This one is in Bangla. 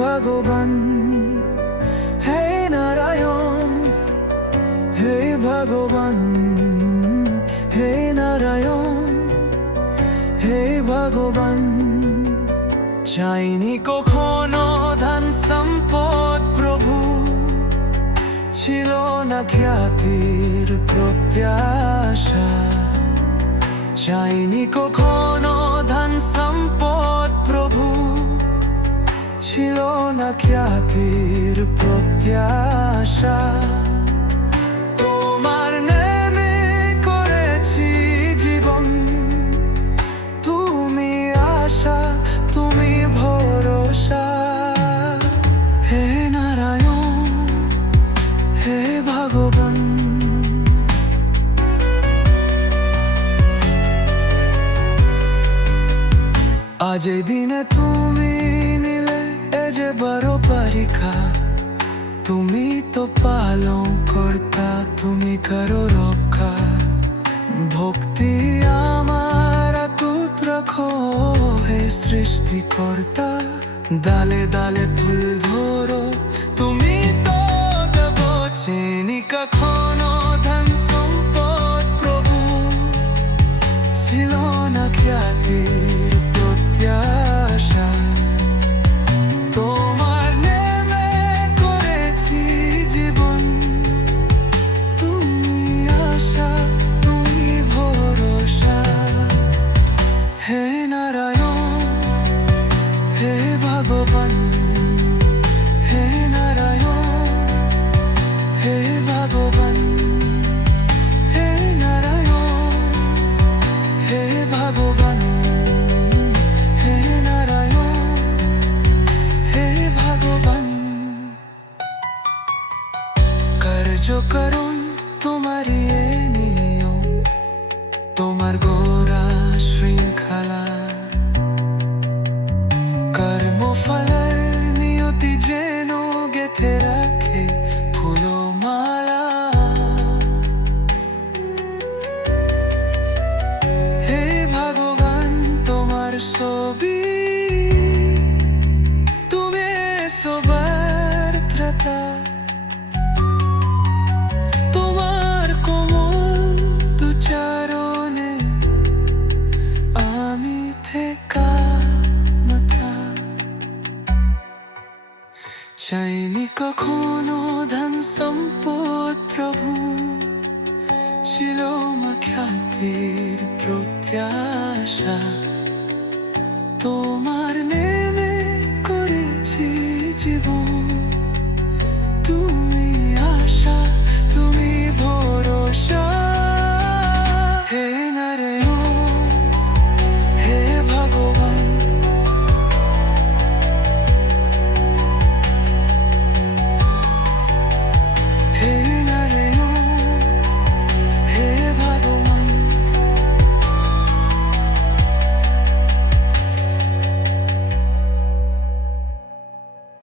ভগবান, হে নারায়ণ, হে ভগবান, হে নারায়ণ, হে ভগবান। চাইনি কখনো ধন সম্পদ প্রভু, ছিল না খ্যাতির প্রত্যাশা। চাইনি কখনো ধন সম্পদ প্রভু, ছিল না খ্যাতির প্রত্যাশা। তোমার নেমে করেছি জীবন, তুমি আশা, তুমি ভরসা। হে নারায়ণ, হে ভগবান। আজ এই দিনে তুমি নিলে এ যে বড় পরীক্ষা, তুমি তো পালন কর্তা, তুমি করো রক্ষা। ভক্তি আমার অটুট রাখো হে সৃষ্টিকর্তা। ডালে ডালে ফুল ধরো, তুমি তো দেবো। চিনি কখনো ধন সম্পদ প্রভু, ছিল না খ্যাতির প্রত্যাশা। তোমার নেমে করেছি জীবন, তুমি আশা, তুমি ভরসা। হে নারায়ণ, হে ভগবান, হে নারায়ণ, হে ভগবান, হে নারায়ণ, হে ভগবান, হে নারায়ণ, হে ভগবান। কার্যকরণ তোমারই এ নিয়ম, তোমার গোরা শৃঙ্খলা। কর্মফলের নিয়তি যেন গেঁথে রাখে ফুলমালা। হে ভগবান, তোমার ছবি, তুমি সবার ত্রাতা। তোমার কোমল দুচারণে আমি থেকা মাথা। চাইনি কখনো ধন সম্পদ প্রভু, ছিল না খ্যাতির প্রত্যাশা। তোমার নেমে করেছি জীবন,